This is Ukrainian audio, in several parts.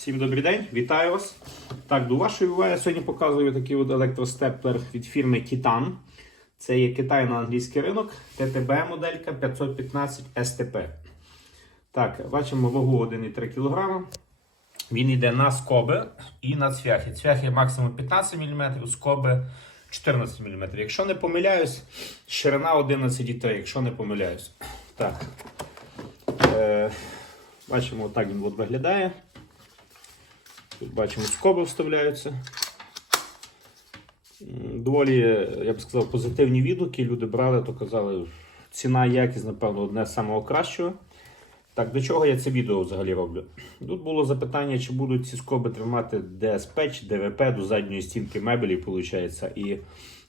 Всім добрий день, вітаю вас. Так, до вашої уваги я сьогодні показую такий от електростеплер від фірми Titan. Це є Китай на англійський ринок, ТТБ моделька 515 СТП. Так, бачимо вагу 1,3 кг. Він йде на скоби і на цвяхи. Цвяхи максимум 15 мм, скоби 14 мм. Якщо не помиляюсь, ширина 11,3, якщо не помиляюсь. Так. Е, бачимо, отак він от виглядає. Тут бачимо, скоби вставляються. Доволі, я б сказав, позитивні відгуки. Люди брали, то казали, ціна якість, напевно, одне з самого кращого. Так, до чого я це відео взагалі роблю? Тут було запитання, чи будуть ці скоби тримати ДСП чи ДВП до задньої стінки мебелі, виходить. І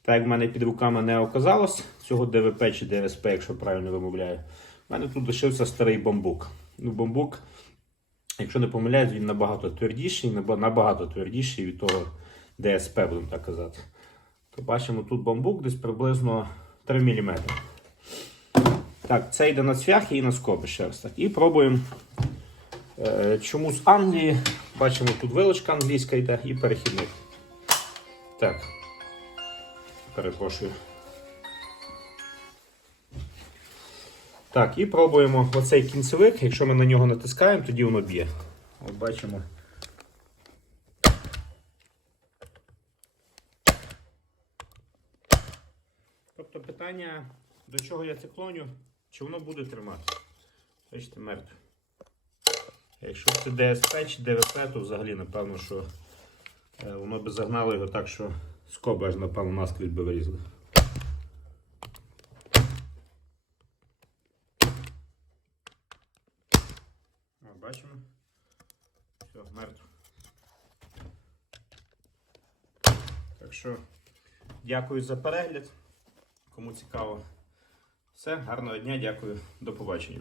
так як в мене під руками не оказалось цього ДВП чи ДСП, якщо правильно вимовляю, в мене тут лишився старий бамбук. Ну, бамбук, якщо не помиляюсь, він набагато твердіший, наба- набагато твердіший від того ДСП, будемо так казати. То бачимо, тут бамбук десь приблизно 3 мм. Так, це йде на цвяхи і на скоби ще раз. Так. І пробуємо. Е, чому з Англії? Бачимо, тут вилочка англійська йде і перехідник. Так. Перепрошую. Так, і пробуємо оцей кінцевик. Якщо ми на нього натискаємо, тоді воно б'є. От бачимо. Тобто питання, до чого я це клоню, чи воно буде тримати. Бачите, мертве. Якщо це ДСП чи ДВП, то взагалі, напевно, що е, воно би загнало його так, що скоби аж, напевно, наскрізь би вирізали. Бачимо. Все, мертво. Так що, дякую за перегляд. Кому цікаво. Все, гарного дня, дякую, до побачення.